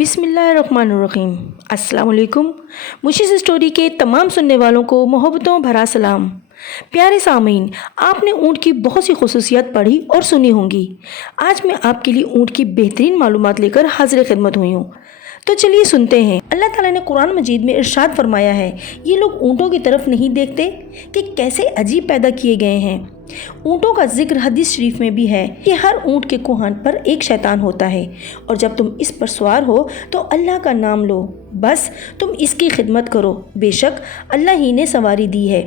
बिस्मिल्लाहिर्रहमानिर्रहीम। अस्सलाम वालेकुम। मुशीस स्टोरी के तमाम सुनने वालों को मोहब्बतों भरा सलाम। प्यारे सामीन, आपने ऊँट की बहुत सी खुसूसियात पढ़ी और सुनी होंगी। आज मैं आपके लिए ऊँट की बेहतरीन मालूमात लेकर हाजिर खिदमत हुई हूँ। तो चलिए सुनते हैं। अल्लाह ताला ने कुरान मजीद में इरशाद फरमाया है, ये लोग ऊँटों की तरफ नहीं देखते कि कैसे अजीब पैदा किए गए हैं। ऊँटों का जिक्र हदीस शरीफ में भी है कि हर ऊँट के कोहान पर एक शैतान होता है और जब तुम इस पर सवार हो तो अल्लाह का नाम लो, बस तुम इसकी खिदमत करो, बेशक अल्लाह ही ने सवारी दी है।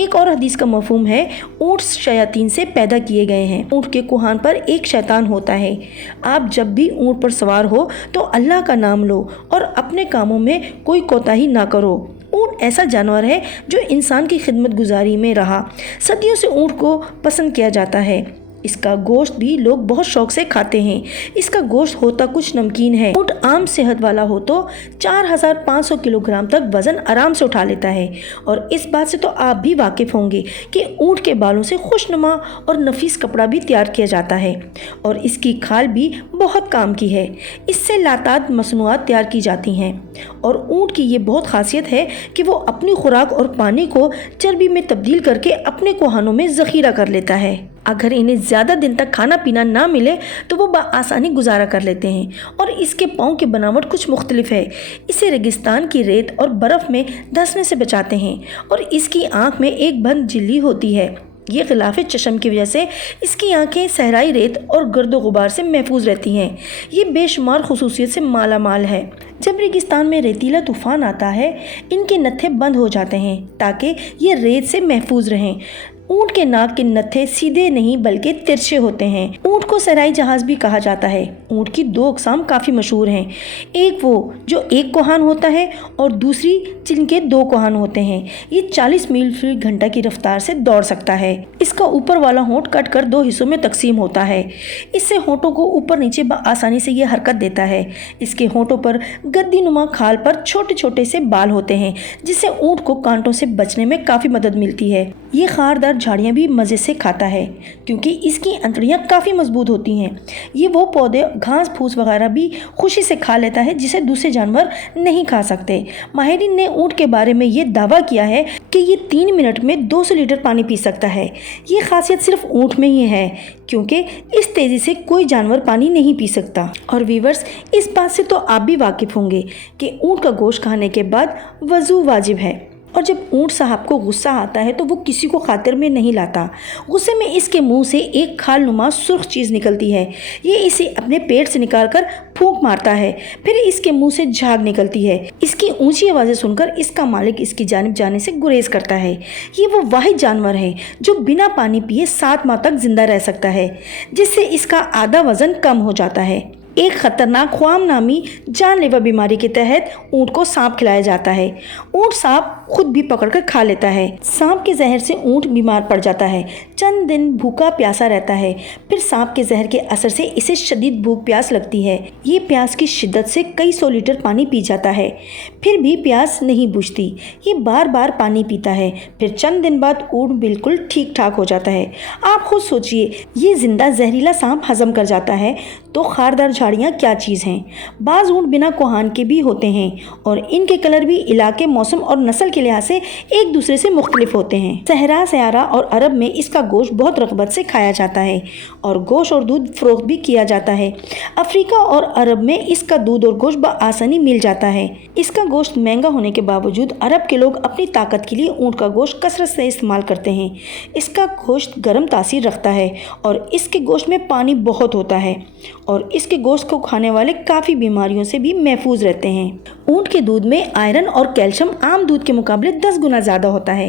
एक और हदीस का मफहूम है, ऊँट शयातीन से पैदा किए गए हैं। ऊँट के कोहान पर एक शैतान होता है। आप जब भी ऊँट पर सवार हो तो अल्लाह का नाम लो और अपने कामों में कोई कोताही ना करो। ऊँट ऐसा जानवर है जो इंसान की खिदमत गुजारी में रहा। सदियों से ऊँट को पसंद किया जाता है। इसका गोश्त भी लोग बहुत शौक से खाते हैं। इसका गोश्त होता कुछ नमकीन है। ऊँट आम सेहत वाला हो तो 4500 किलोग्राम तक वज़न आराम से उठा लेता है और इस बात से तो आप भी वाकिफ़ होंगे कि ऊँट के बालों से खुशनुमा और नफीस कपड़ा भी तैयार किया जाता है और इसकी खाल भी बहुत काम की है। इससे लाताद मसनूआत तैयार की जाती हैं और ऊँट की ये बहुत खासियत है कि वो अपनी खुराक और पानी को चर्बी में तब्दील करके अपने कोहानों में ज़ख़ीरा कर लेता है। अगर इन्हें ज़्यादा दिन तक खाना पीना ना मिले तो वो आसानी गुजारा कर लेते हैं और इसके पाँव की बनावट कुछ मुख्तलिफ है। इसे रेगिस्तान की रेत और बर्फ़ में धंसने से बचाते हैं और इसकी आँख में एक बंद झिल्ली होती है। ये गिलाफ़े चश्म की वजह से इसकी आंखें सहराई रेत और गर्दो गुबार से महफूज रहती हैं। ये बेशुमार खुसूसियत से माला माल है। जब रेगिस्तान में रेतीला तूफ़ान आता है, इनके नत्थे बंद हो जाते हैं ताकि ये रेत से महफूज रहें। ऊँट के नाक के नत्थे सीधे नहीं बल्कि तिरछे होते हैं। ऊँट को सराई जहाज़ भी कहा जाता है। ऊँट की दो अक़साम काफ़ी मशहूर हैं, एक वो जो एक कोहान होता है और दूसरी जिनके दो कोहान होते हैं। ये 40 मील फी घंटा की रफ्तार से दौड़ सकता है। इसका ऊपर वाला होंठ कट कर दो हिस्सों में तकसीम होता है। इससे होंठों को ऊपर नीचे आसानी से ये हरकत देता है। इसके होंठों पर गद्दी नुमा खाल पर छोटे छोटे से बाल होते हैं जिससे ऊँट को कांटों से बचने में काफ़ी मदद मिलती है। ये खारदार झाड़ियाँ भी मज़े से खाता है क्योंकि इसकी अंतड़ियाँ काफ़ी मजबूत होती हैं। ये वो पौधे घास फूस वगैरह भी खुशी से खा लेता है जिसे दूसरे जानवर नहीं खा सकते। माहिरीन ने ऊँट के बारे में ये दावा किया है कि ये 3 मिनट में 200 लीटर पानी पी सकता है। ये खासियत सिर्फ ऊँट में ही है क्योंकि इस तेज़ी से कोई जानवर पानी नहीं पी सकता। और व्यूअर्स, इस बात से तो आप भी वाकिफ़ होंगे कि ऊँट का गोश्त खाने के बाद वज़ू वाजिब है और जब ऊँट साहब को गुस्सा आता है तो वो किसी को खातिर में नहीं लाता। गुस्से में इसके मुंह से एक खाल नुमा सुर्ख चीज़ निकलती है। ये इसे अपने पेट से निकालकर फूंक मारता है, फिर इसके मुंह से झाग निकलती है। इसकी ऊंची आवाज़ें सुनकर इसका मालिक इसकी जानिब जाने से गुरेज करता है। ये वो वाहिद जानवर है जो बिना पानी पिए 7 माह तक जिंदा रह सकता है, जिससे इसका आधा वज़न कम हो जाता है। एक खतरनाक ख्वाब नामी जानलेवा बीमारी के तहत ऊँट को सांप खिलाया जाता है। ऊँट सांप खुद भी पकड़कर खा लेता है। सांप के जहर से ऊँट बीमार पड़ जाता है। चंद दिन भूखा प्यासा रहता है, फिर सांप के जहर के असर से इसे शदीद भूख प्यास लगती है। ये प्यास की शिद्दत से कई 100 लीटर पानी पी जाता है, फिर भी प्यास नहीं बुझती। ये बार बार पानी पीता है, फिर चंद दिन बाद ऊँट बिल्कुल ठीक ठाक हो जाता है। आप खुद सोचिए, ये जिंदा जहरीला सांप हजम कर जाता है तो खारदार झाड़ियाँ क्या चीज़ हैं। बाज़ ऊँट बिना कोहान के भी होते हैं और इनके कलर भी इलाके, मौसम और नस्ल के लिहाज से एक दूसरे से मुख्तलिफ होते हैं। सहरा, सयारा और अरब में इसका गोश्त बहुत रग़बत से खाया जाता है और गोश्त और दूध फ़रोख्त भी किया जाता है। अफ्रीका और अरब में इसका दूध और गोश्त बआसानी मिल जाता है। इसका गोश्त महंगा होने के बावजूद अरब के लोग अपनी ताकत के लिए ऊँट का गोश्त कसरत से इस्तेमाल करते हैं। इसका गोश्त गर्म तासीर रखता है और इसके गोश्त में पानी बहुत होता है और इसके गोश्त को खाने वाले काफ़ी बीमारियों से भी महफूज रहते हैं। ऊँट के दूध में आयरन और कैल्शियम आम दूध के मुकाबले 10 गुना ज़्यादा होता है।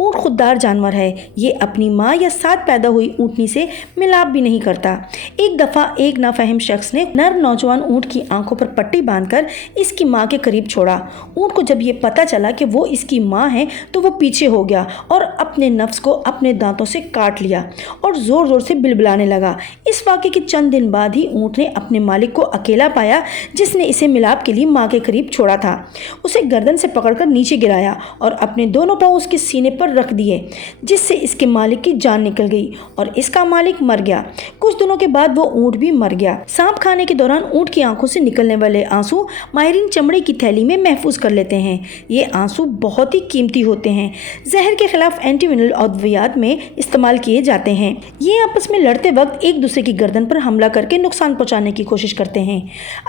ऊँट खुददार जानवर है। ये अपनी माँ या साथ पैदा हुई ऊँटनी से मिलाप भी नहीं करता। एक दफ़ा एक नाफहम शख्स ने नर नौजवान ऊँट की आंखों पर पट्टी बांधकर इसकी माँ के करीब छोड़ा। ऊँट को जब ये पता चला कि वो इसकी माँ है तो वो पीछे हो गया और अपने नफ्स को अपने दांतों से काट लिया और ज़ोर ज़ोर से बिलबिलाने लगा। इस वाक़े के चंद दिन बाद ही ऊँट ने अपने अपने मालिक को अकेला पाया जिसने इसे मिलाप के लिए माँ के करीब छोड़ा था। उसे गर्दन से पकड़कर नीचे गिराया और अपने दोनों पाँव उसके सीने पर रख दिए, जिससे इसके मालिक की जान निकल गई और इसका मालिक मर गया। कुछ दिनों के बाद वो ऊँट भी मर गया। सांप खाने के दौरान ऊँट की आंखों से निकलने वाले आंसू माहिरीन चमड़े की थैली में महफूज कर लेते हैं। ये आंसू बहुत ही कीमती होते हैं, जहर के खिलाफ एंटीविनल अद्वियात में इस्तेमाल किए जाते हैं। ये आपस में लड़ते वक्त एक दूसरे की गर्दन पर हमला करके नुकसान पहुंचाने की कोशिश करते हैं।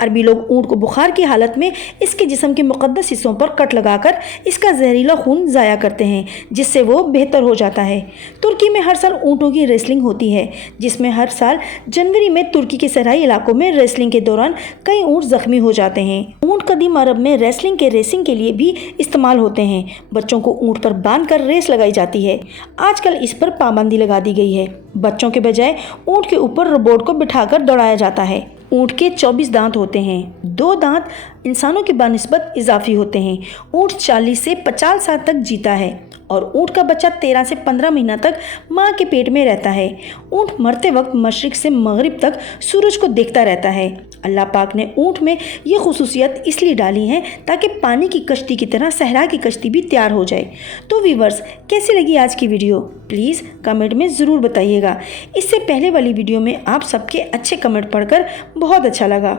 अरबी लोग ऊँट को बुखार की हालत में इसके जिस्म के मुकद्दस हिस्सों पर कट लगाकर इसका जहरीला खून ज़ाया करते हैं, जिससे वो बेहतर हो जाता है। तुर्की में हर साल ऊँटों की रेसलिंग होती है, जिसमें हर साल जनवरी में तुर्की के सहराई इलाकों में रेसलिंग के दौरान कई ऊँट जख्मी हो जाते हैं। ऊँट कदीम अरब में रेसलिंग के रेसिंग के लिए भी इस्तेमाल होते हैं। बच्चों को ऊँट पर बांध कर रेस लगाई जाती है। आजकल इस पर पाबंदी लगा दी गई है। बच्चों के बजाय ऊँट के ऊपर रोबोट को बिठाकर दौड़ाया जाता है। ऊँट के 24 दांत होते हैं। 2 दांत इंसानों के बानिस्बत इजाफी होते हैं। ऊँट 40 से 50 साल तक जीता है और ऊँट का बच्चा 13 से 15 महीना तक माँ के पेट में रहता है। ऊँट मरते वक्त मशरिक से मगरिब तक सूरज को देखता रहता है। अल्लाह पाक ने ऊँट में ये खुसूसियत इसलिए डाली हैं ताकि पानी की कश्ती की तरह सहरा की कश्ती भी तैयार हो जाए। तो व्यूअर्स, कैसी लगी आज की वीडियो प्लीज़ कमेंट में ज़रूर बताइएगा। इससे पहले वाली वीडियो में आप सबके अच्छे कमेंट पढ़कर बहुत अच्छा लगा।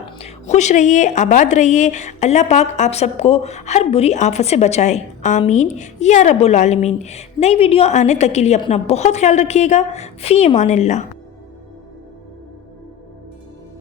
खुश रहिए, आबाद रहिए। अल्लाह पाक आप सबको हर बुरी आफत से बचाए, आमीन या रब्बुल आलमीन। नई वीडियो आने तक के लिए अपना बहुत ख्याल रखिएगा। फ़ी अमानिल्लाह।